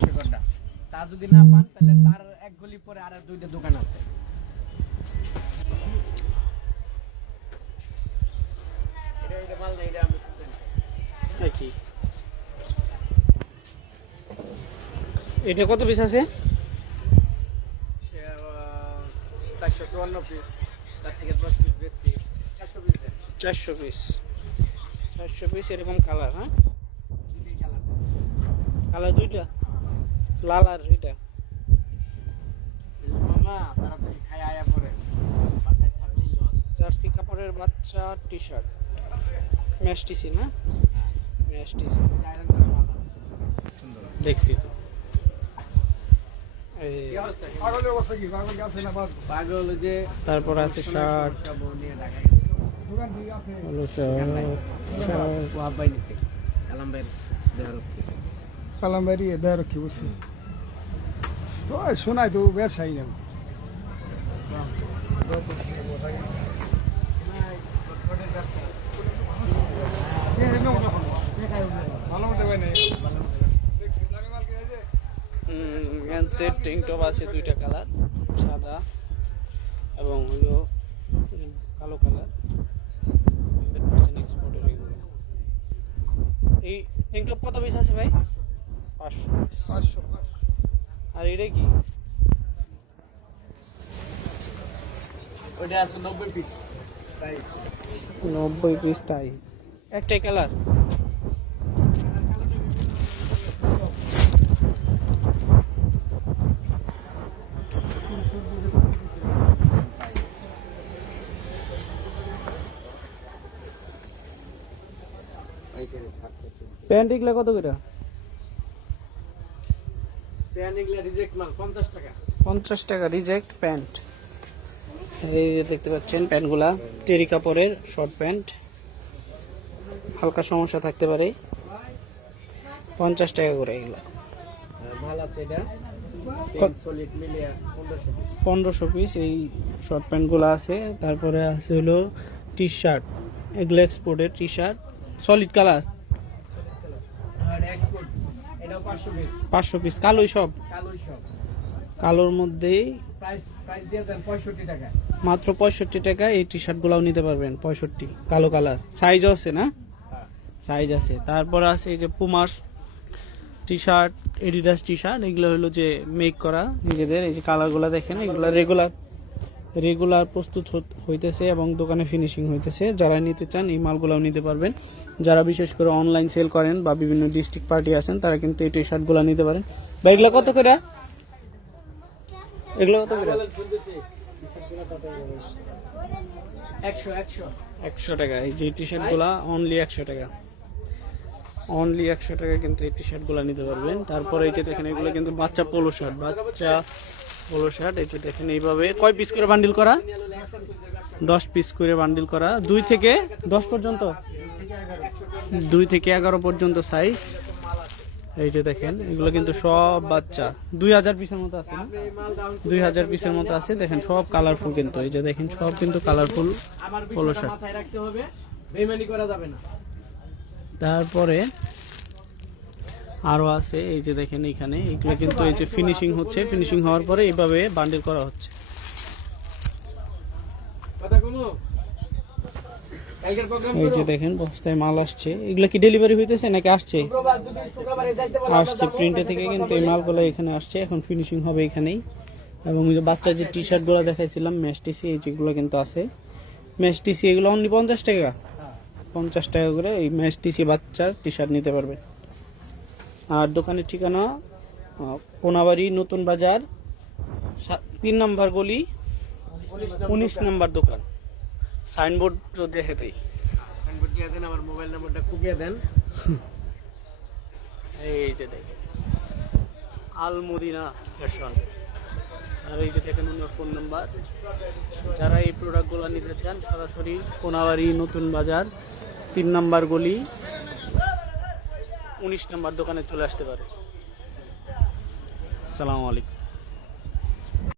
ঘণ্টা তা যদি না পান তাহলে তার এক গলি পরে আর দুইটা দোকান আছে। এটা কত পিস আছে? চারশো চুয়ান্ন পিস তার থেকে দশ পিস বেচছি চারশো পিস চারশো পিস চারশো পিস এরকম কালার হ্যাঁ? কালার দুইটা? লাল আর এটা জার্সি কাপড়ের বাচ্চা টি শার্ট ম্যাশ টিসি না ম্যাশ টিসি আয়রন করা ভালো সুন্দর দেখছি তো যে তারপর আছে শার্ট। ওয়াব ভাই। কালাম কালামবাড়ি এদায় ওই শোনাই তো ব্যবসায়ী না। হয় হ্যান্ডসেট ট্যাঙ্ক টপ আছে দুইটা কালার সাদা এবং হলো কালো কালার এক্সপোর্টের এগুলো এই টপ কত পিস আছে ভাই? পাঁচশো পিস পাঁচশো। আর এটা কি? ওইটা আছে নব্বই পিস নব্বই পিস টাইস একটাই কালার প্যান্ট এগুলো কত করে? পঞ্চাশ টাকা। Reject pant. এই যে দেখতে পাচ্ছেন প্যান্টগুলা টেরি কাপড়ের শর্ট প্যান্ট। হালকা সমস্যা থাকতে পারে। পঞ্চাশ টাকা করে এগুলো। পনেরোশো পিস এই শর্ট প্যান্টগুলো আছে। তারপরে আছে হলো টি শার্ট এগুলো এক্সপোর্টের টি শার্ট সলিড কালার পাঁচশো পিস কালোই সব? কালোর মধ্যেই মাত্র পঁয়ষট্টি টাকা এই টি শার্টগুলোও নিতে পারবেন পঁয়ষট্টি কালো কালার। সাইজও আছে না? হ্যাঁ। সাইজ আছে। তারপর আছে এই যে পুমার T shirt Adidas T shirt এগুলো হলো যে মেক করা নিজেদের এই যে কালারগুলো দেখেন এগুলো রেগুলার রেগুলার প্রস্তুত হইতেছে এবং দোকানে ফিনিশিং হইতেছে। যারা নিতে চান এই মালগুলোও নিতে পারবেন। যারা বিশেষ করে অনলাইন সেল করেন বা বিভিন্ন ডিস্ট্রিক্ট পার্টি আছেন তারা কিন্তু এই টি শার্টগুলো নিতে পারেন। বা এগুলো কত করে? এগুলো কত করে? একশো একশো। একশো টাকা। এই যে টি শার্টগুলা অনলি একশো টাকা। অনলি একশো টাকা কিন্তু এই টি শার্টগুলো নিতে পারবেন। তারপরে এই যে দেখেন এগুলো কিন্তু বাচ্চা পোলো শার্ট বাচ্চা পোলো শার্ট এই যে দেখেন এইভাবে। কয় পিস করে বান্ডিল করা? দশ পিস করে বান্ডিল করা। দুই থেকে দশ পর্যন্ত? দুই থেকে এগারো পর্যন্ত সাইজ এই যে দেখেন এগুলো কিন্তু সব বাচ্চা। দুই হাজার পিসের মতো আছে না? দুই হাজার পিসের মতো আছে। দেখেন সব কালারফুল কিন্তু। এই যে দেখেন সব কিন্তু কালারফুল পোলো শার্ট। তারপরে আরও আছে এই যে দেখেন এখানে এগুলো কিন্তু এই যে ফিনিশিং হচ্ছে ফিনিশিং হওয়ার পরে এইভাবে বান্ডিল করা হচ্ছে। এই যে দেখেন বস্তায় মাল আসছে। এগুলো কি ডেলিভারি হইতেছে নাকি আসছে? আসছে প্রিন্টে থেকে কিন্তু এই মালগুলো এখানে আসছে এখন ফিনিশিং হবে এখানেই। এবং ওই যে বাচ্চা যে টি শার্টগুলো দেখাইছিলাম ম্যাশ টিসি এই যেগুলো কিন্তু আছে। ম্যাশ টিসি এগুলো অনলি পঞ্চাশ টাকা। পঞ্চাশ টাকা করে এই ম্যাশ টিসি বাচ্চার টি শার্ট নিতে পারবে। আর দোকানের ঠিকানা কোনাবাড়ি নতুন বাজার তিন নাম্বার গলি উনিশ নাম্বার দোকান। সাইনবোর্ড তো দেখে দেই সাইনবোর্ড দিয়ে দেন আমার মোবাইল নাম্বারটা দেন। এই যে দেখেন আলমদিনা ফ্যাশন। আর এই যে দেখেন ওনার ফোন নাম্বার। যারা এই প্রোডাক্টগুলো নিতে চান সরাসরি কোনাবাড়ি নতুন বাজার তিন নাম্বার গলি উনিশ নম্বর দোকানে চলে আসতে পারে। সালামু